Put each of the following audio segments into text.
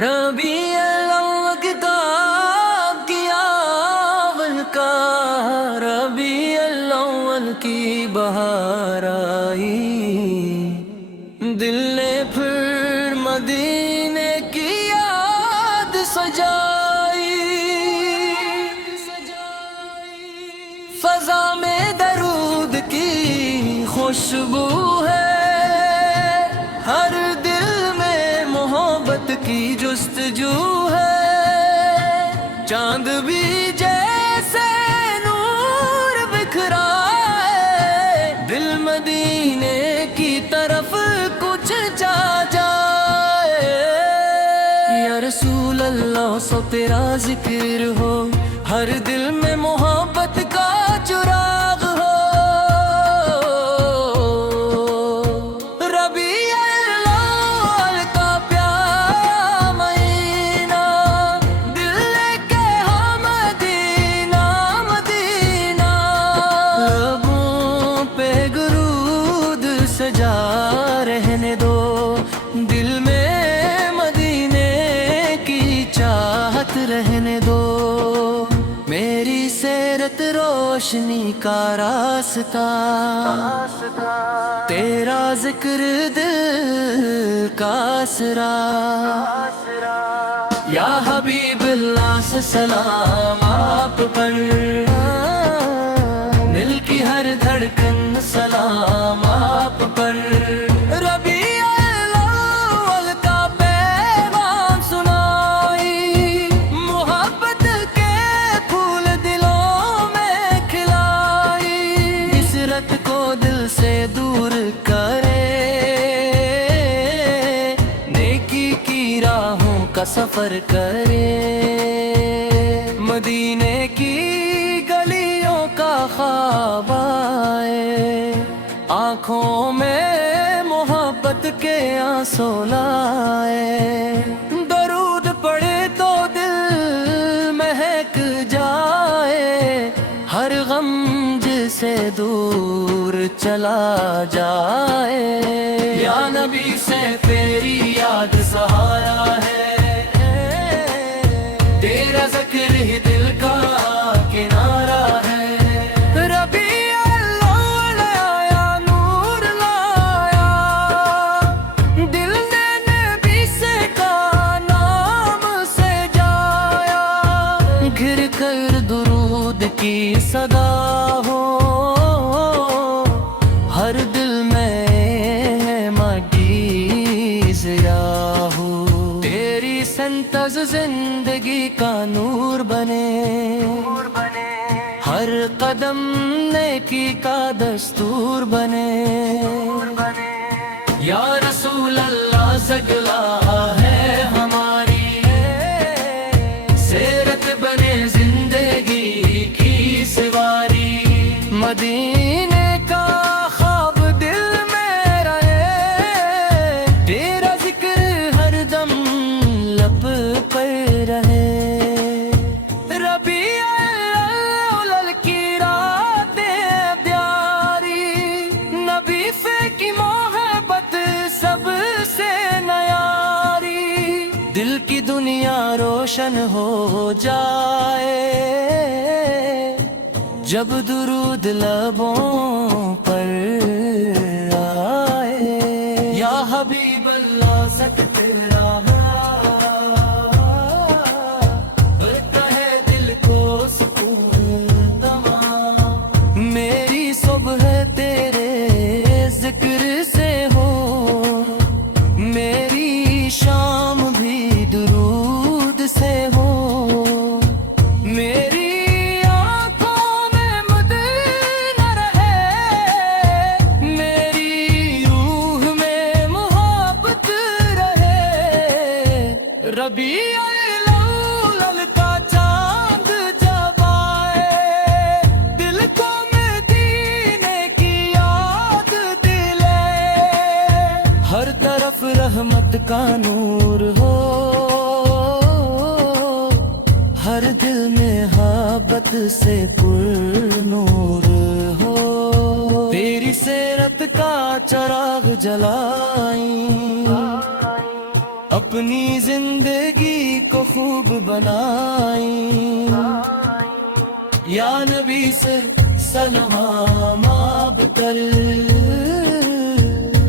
ربیع الاول کتاب کیا اول کا، ربیع الاول کی بہار آئی، دل نے پھر مدینے کی یاد سجائی، فضا میں درود کی خوشبو ہے، ہر دل میں محبت کی جستجو ہے، چاند بھی جیسے نور بکھرا ہے، دل مدینے کی طرف کچھ چاہ جائے، یا رسول اللہ سو تیرا ذکر ہو، ہر دل میں محبت کا چراغ ہو، ربیع الاول کا پیارا مہینہ، دل لے کے ہم مدینہ مدینہ، لبوں پہ درود سجا رہنے دو، دل میں مدینے کی چاہت رہنے دو، میری سیرت روشنی کا راستہ، تیرا ذکر دل کا آسرا، یا حبیب اللہ سے سلام آپ پر، دل کی ہر دھڑکن سلام آپ پر، ربیع الاول کا پیغام سنائی، محبت کے پھول دلوں میں کھلائی، عشرت کو دل سے دور کرے، نیکی کی راہوں کا سفر کرے، مدینے کی گلیوں کا خواب آئے، آنکھوں میں محبت کے آنسو لائے، درود پڑے تو دل مہک جائے، ہر غم جسے دور چلا جائے، یا نبی سے تیری یاد سہارا ہے، تیرا ذکر ہی دل کا کنارہ ہے، ربیع الاول آیا نور لایا، دل نے نبی سے کہا نام سے جایا، گھر کر درود کی صدا ہو، ہر دل میں ہے مٹی ضیاء ہو، تیری سنتز زندگی کا نور بنے، ہر قدم نیکی کا دستور بنے، یا رسول اللہ سگلا ہے ہماری، سیرت بنے زندگی کی سواری، مدینے کا خواب دل میں رہے، تیرا ذکر ہر دم لب پر رہے، ربیع الاول کی راتیں پیاری، نبی کی محبت سب سے نیاری، دل کی دنیا روشن ہو جائے، جب درود لبوں پر آئے، یا حبیب اللہ سک تیرا کہے دل کو سکون تمام، میری صبح تیرے ذکر سے ہو، میری شام بھی درود سے ہو، میری ربیع الاول کا چاند جب آئے، دل کو مدینے کی یاد دلے، ہر طرف رحمت کا نور ہو، ہر دل میں محبت سے پر نور ہو، تیری سیرت کا چراغ جلائیں، اپنی اپنی زندگی کو خوب بنائیں، یا نبی سے سلام آپ کر،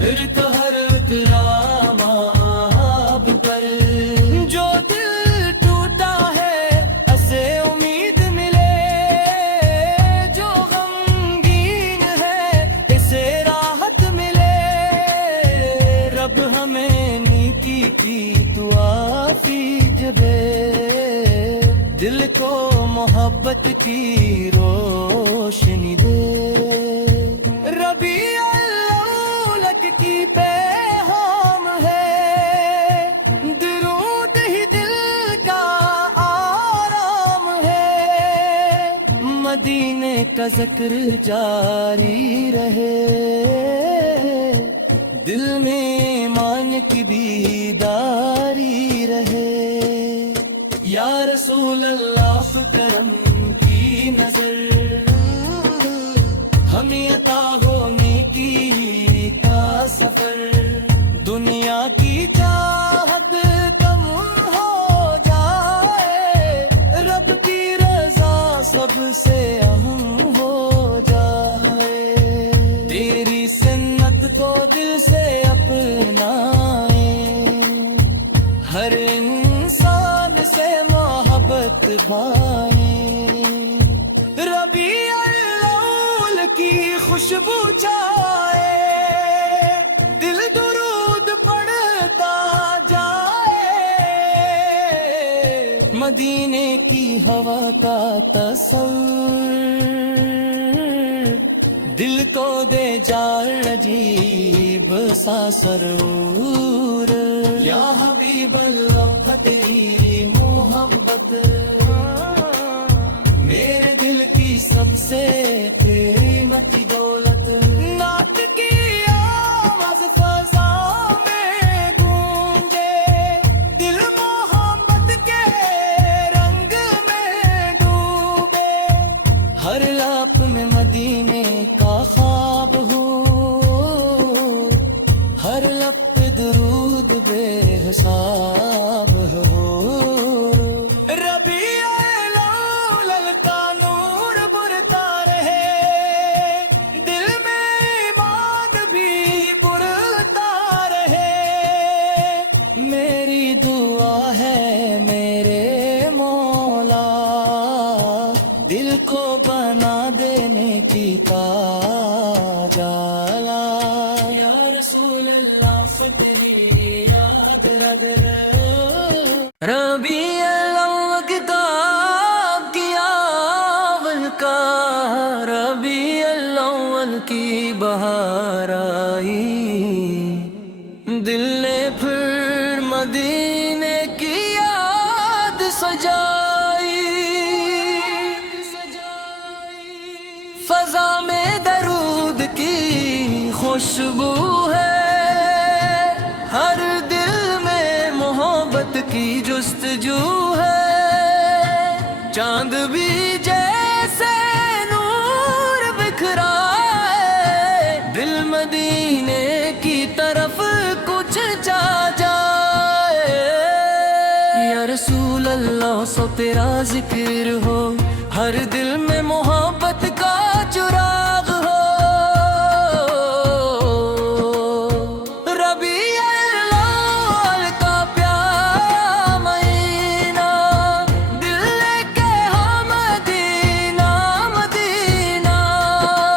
پھر قہر اکرام آپ کر، جو دل ٹوٹا ہے اسے امید ملے، جو غمگین ہے اسے راحت ملے، رب ہمیں نیکی کی دعا کیجئے، دل کو محبت کی روشنی دے، ربیع الاول کی پیغام ہے، درود ہی دل کا آرام ہے، مدینے کا ذکر جاری رہے، دل میں ایمان کی بیداری رہے، یا رسول اللہ کرم کی نظر، ہمیں عطا ہو نیکی کا سفر، دنیا کی چاہت کم ہو جائے، رب کی رضا سب سے اہم ہو جائے، تیری سنت کو دل سے اپنائیں، ہر انسان سے محبت بھائیں، ربیع الاول کی خوشبو چھائے، دل درود پڑھتا جائے، مدینے کی ہوا کا تصور، دل کو دے جار عجیب سا سرور، یا حبیب اللہ تیری محبت میرے دل کی سب سے قیمتی دولت، نعت کی آواز فضا میں گونجے، دل محبت کے رنگ میں ڈوبے، ہر لمح میں مدینے کا خواب ہو، ہر لفظ درود بے حساب ہو، ربیع الاول کا نور برتا رہے، دل میں ایمان بھی بڑھتا رہے، میری دعا ہے میرے مولا، دل کو بنا دینے کی کاجالا، یا رسول اللہ سے تیری یاد رگر، ربیع الاول کتاب کیا اول کا، ربیع الاول کی بہار آئی، دل نے پھر مدینے کی یاد سجائی، فضا میں درود کی خوشبو ہے، ہر دل میں محبت کی جستجو ہے، چاند بھی جیسے نور بکھرا ہے، دل مدینے کی طرف کچھ چاہ جائے، یا رسول اللہ سو تیرا ذکر ہو، ہر دل میں محبت کا چراغ ہو، ربیع الاول کا پیارا مہینہ، دل لے کے ہم مدینہ مدینہ،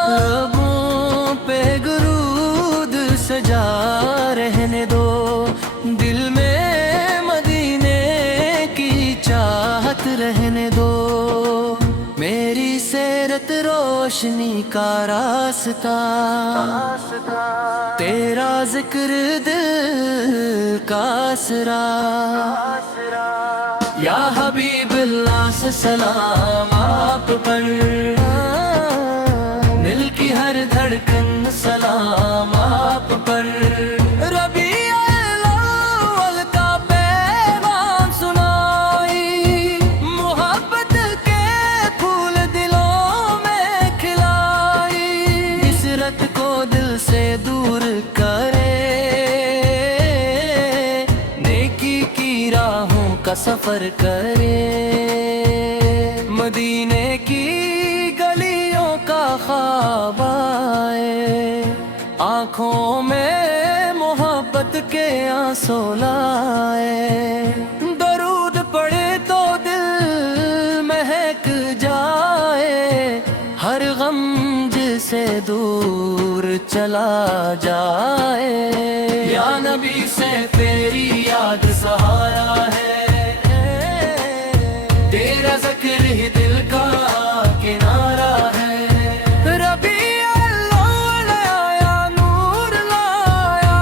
لبوں پہ درود سجا رہنے دو، دل میں مدینے کی چاہت رہنے دو، میری سیرت روشنی کا راستہ، تیرا ذکر دل کا آسرا، یا حبیب اللہ سے سلام آپ پر، دل کی ہر دھڑکن سلام آپ پر، ربیع الاول کا پیغام سنائی، محبت کے پھول دلوں میں کھلائی، عشرت کو دل سے دور کرے، نیکی کا سفر کرے، مدینے کی گلیوں کا خواب آئے، آنکھوں میں محبت کے آنسو لائے، درود پڑے تو دل مہک جائے، ہر غم سے دور چلا جائے، یا نبی سے تیری یاد سہارا ہے، تیرا ذکر ہی دل کا کنارہ ہے، ربیع الاول آیا نور لایا،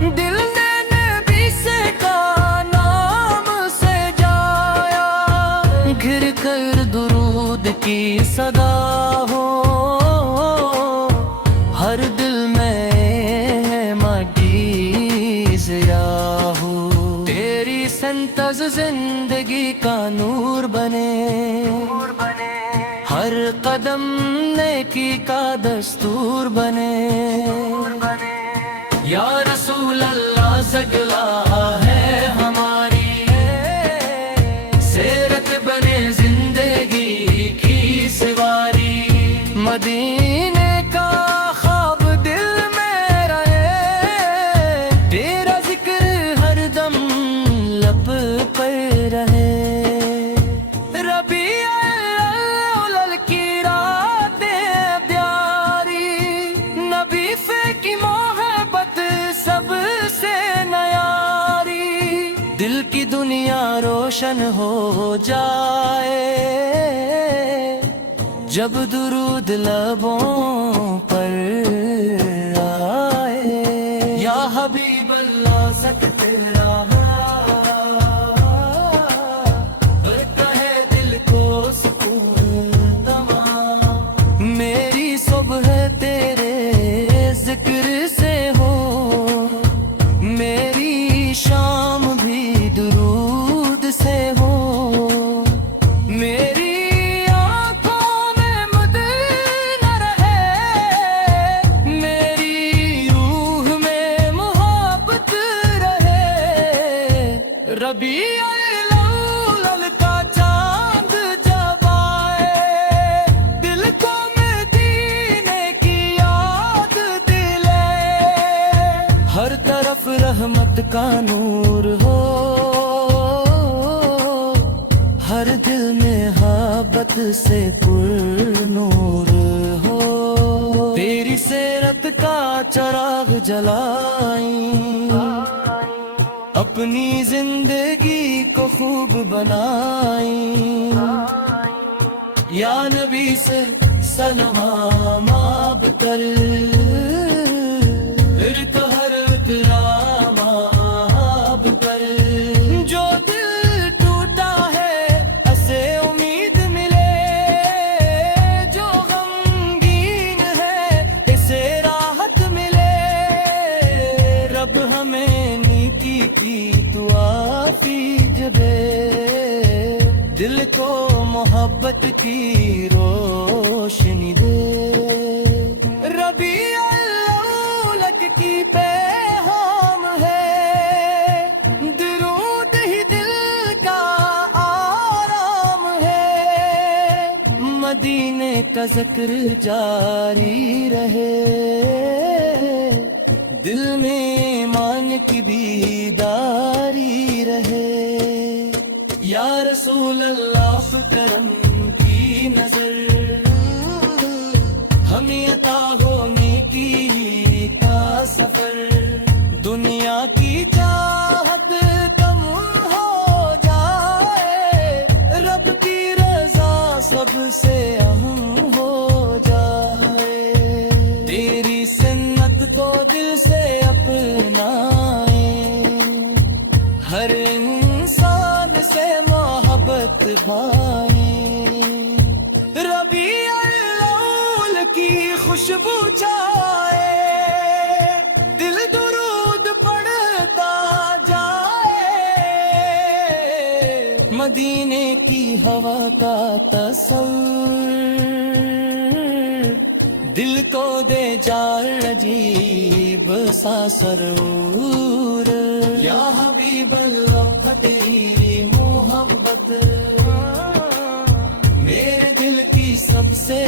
دل نے نبی سے کا نام سے جایا، گھر کر درود کی صدا ہو، ہر دل میں مٹی ضیاء ہو، تیری سنتز زندگی کا نور بنے، ہر قدم نیکی کا دستور بنے، یا رسول اللہ زگلا ہے ہماری، سیرت بنے زندگی کی سواری، مدینے کا خواب دل میں رہے، تیرا ذکر ہر دم لب پر رہے، ربیع الاول کی راتیں پیاری، نبی کی محبت سب سے نیاری، دل کی دنیا روشن ہو جائے، جب درود لبوں پر آئے، یا حبیب اللہ سکتے رہا، کہے دل کو سکون تمام، میری صبح تیرے ذکر سے ہو، میری شام بھی درود سے ہو، میری ربیع الاول کا چاند جب آئے، دل کو مدینے کی یاد دلے، ہر طرف رحمت کا نور ہو، ہر دل میں محبت سے پر نور ہو، تیری سیرت کا چراغ جلائیں، اپنی زندگی کو خوب بنائیں، یا نبی سے سلام آب کر، پھر تو ہر اترام آب کر، جو دل ٹوٹا ہے اسے امید ملے، جو غمگین ہے اسے راحت ملے، رب ہمیں نیکی کی توافی دے، دل کو محبت کی روشنی دے، ربیع الاول کی پیغام ہے، درود ہی دل کا آرام ہے، مدینے کا ذکر جاری رہے، دل میں ایمان کی بیداری رہے، یا رسول اللہ کرم کی نظر، ہمیں عطا ہو نیکی کا سفر، دنیا کی چاہت کم ہو جائے، رب کی رضا سب سے اہم ہو جائے، تیری سنت کو دل سے اپنائیں، ہر انسان سے محبت بھائیں، ربیع الاول کی خوشبو چھائے، دل درود پڑھتا جائے، مدینے کی ہوا کا تصور دل کو دے جار عجیب سا سرور، یا حبیب اللہ فتح دولت میرے دل کی سب سے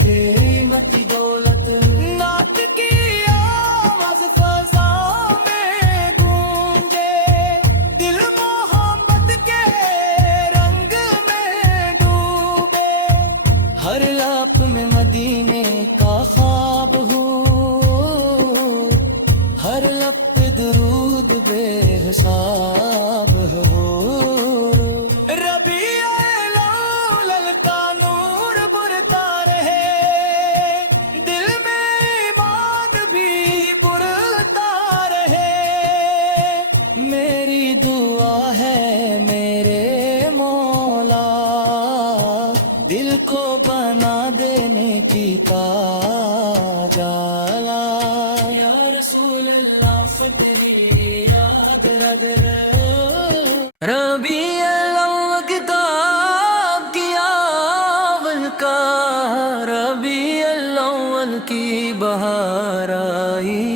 قیمتی دولت نعت کی آواز فضا میں گونجے دل محبت کے رنگ میں ڈوبے ہر لب میں مدینے کا خواب ہو ہر لب پہ درود بے حساب ہو ربیع الاول کا نور برتا رہے دل میں ایمان بھی بڑھتا رہے میری دعا ہے میرے مولا دل کو بنا دینے کی کاجالا یا رسول اللہ فتری یاد رگ ربیع الاول کتاب کیا اول کا ربیع الاول کی بہار آئی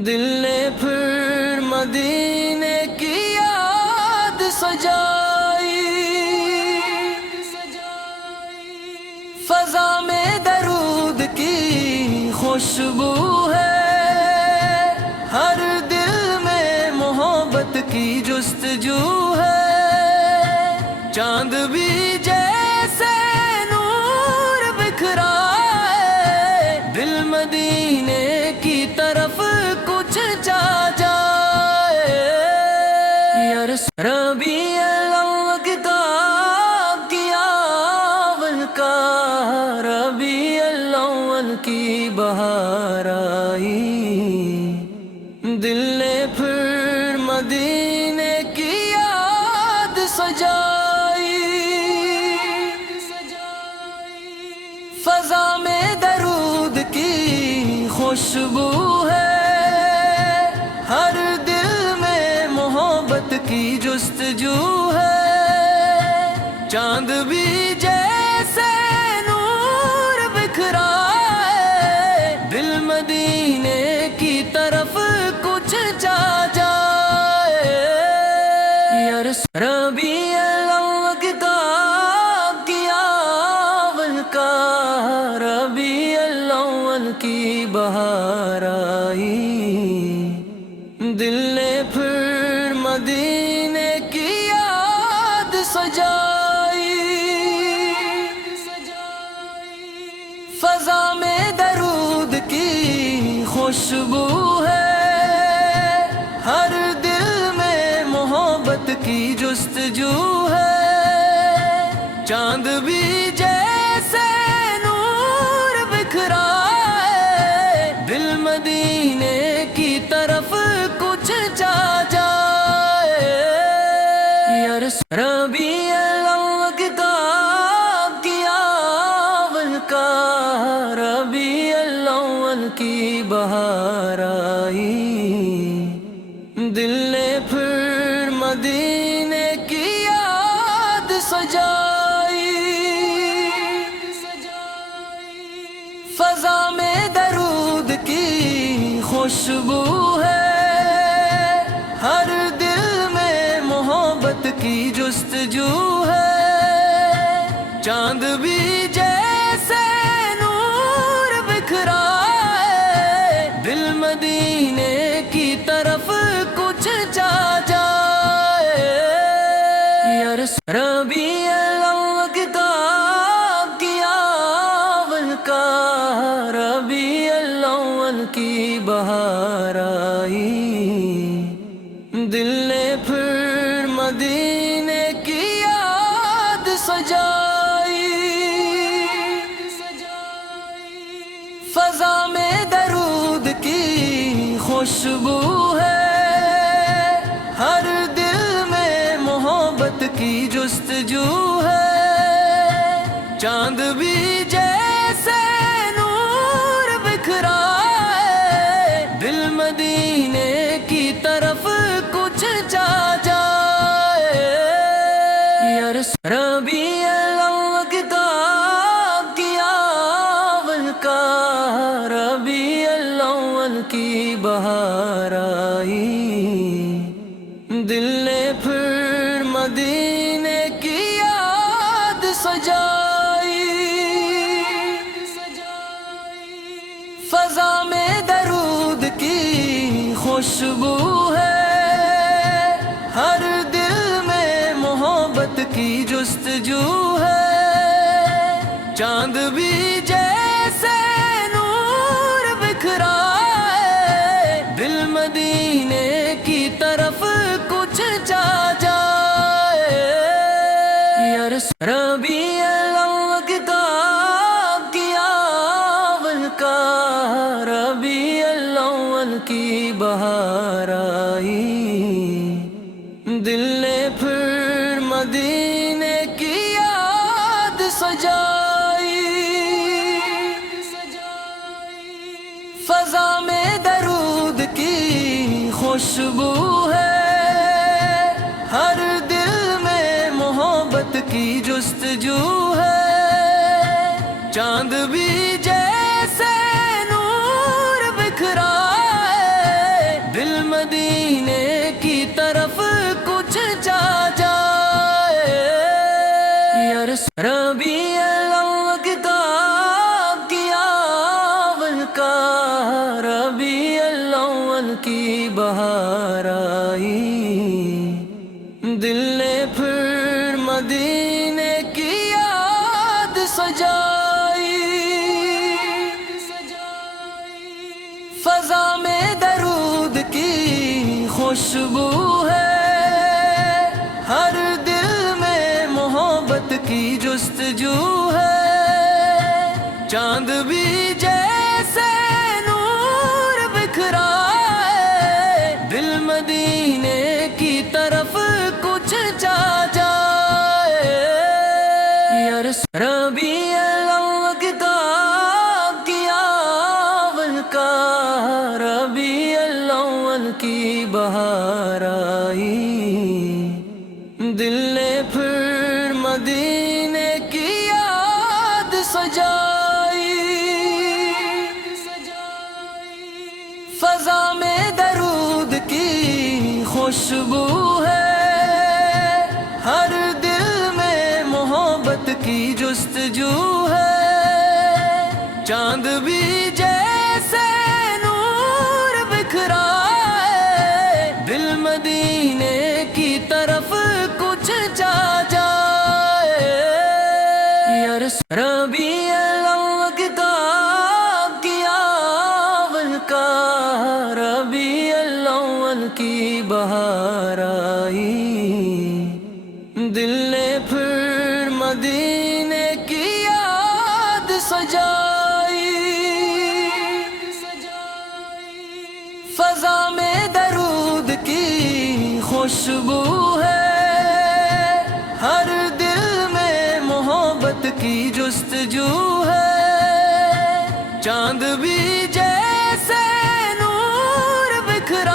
دل نے پھر مدینے کی یاد سجائی فضا میں درود کی خوشبو ہے ہر دل میں محبت کی جستجو ہے چاند بھی جیسے نور بکھرا ہے دل مدینے کی طرف کچھ چاہ جائے یا رسول ربیع الاول کتاب کیا اول کا ربیع الاول کی بہار آئی دل نے پھر مدینے کی یاد سجائی فضا میں درود کی خوشبو ہے ہر دل میں محبت کی جستجو ہے چاند بھی جیسے نور بکھرا ہے دل مدینے کی طرف کچھ چاہ جائے یا رسول ربیع الاول کتاب کیا اول کا ربیع الاول کی بہار آئی دل نے پھر مدینے کی یاد سجائی فضا میں درود کی خوشبو ہے ہر دل میں محبت کی جستجو ہے چاند بھی جیسے نور بکھرا ہے دل مدینے کی طرف کچھ چاہ جائے یا رسول ربیع الاول کتاب کیا اول کا ربیع الاول کی بہار آئی دل نے پھر مدینے کی یاد سجائی فضا میں درود کی خوشبو ہے ہر دل میں محبت کی جستجو ہے چاند بھی جیسے نور بکھرا ہے دل مدینے کی طرف کچھ چاہ جائے یا رسول ربیع الاول کتاب کیا اول کا ربیع الاول کی بہار آئی دل نے پھر مدینے کی یاد سجائی فضا میں درود کی خوشبو ہے ہر دل میں محبت کی جستجو ہے چاند بھی جیسے نور بکھرا ہے دل مدینے کی طرف کچھ چاہ جائے یا رسول ربیع الاول کتاب کیا اول کا ربیع الاول کی بہار آئی دل نے پھر مدینے کی یاد سجائی، فضا میں درود کی خوشبو ہے، ہر دل میں محبت کی جستجو ہے، چاند بھی جیسے نور بکھرا ہے، دل مدینے کی طرف کچھ چاہ جائے، یا رسول ربیع الاول کتاب کی اول کا، ربیع الاول کی بہار آئی، دل نے پھر مدینے کی یاد سجائی، فضا میں درود کی خوشبو ہے، ہر دل میں محبت کی جستجو ہے، چاند بھی جیسے نور بکھرا ہے، دل مدینے کی طرف کچھ چاہ جائے، یا رسول ربیع الاول کتاب کی اول کا، ربیع الاول کی بہار آئی، دل نے پھر مدینے کی یاد سجائی، فضا میں درود کی خوشبو ہے، ہر دل میں محبت کی جستجو ہے، چاند بھی جیسے نور بکھرا ہے، دل مدینے کی طرف کچھ چاہ جائے، یا رسول ربیع الاول کتاب کی اول کا، ربیع الاول کی بہار آئی، دل نے پھر مدینے کی یاد سجائی، فضا میں درود کی خوشبو ہے، ہر دل میں محبت کی جستجو ہے، چاند بھی جیسے نور بکھرا ہے، دل مدینے کی طرف کچھ چاہ جائے، یا رسول ربیع الاول کتاب کی اول کا، ربیع الاول کی بہار آئی، دل نے پھر مدینے کی یاد سجائی، فضا میں درود کی خوشبو ہے، ہر دل میں محبت کی جستجو ہے، چاند بھی جیسے نور بکھرا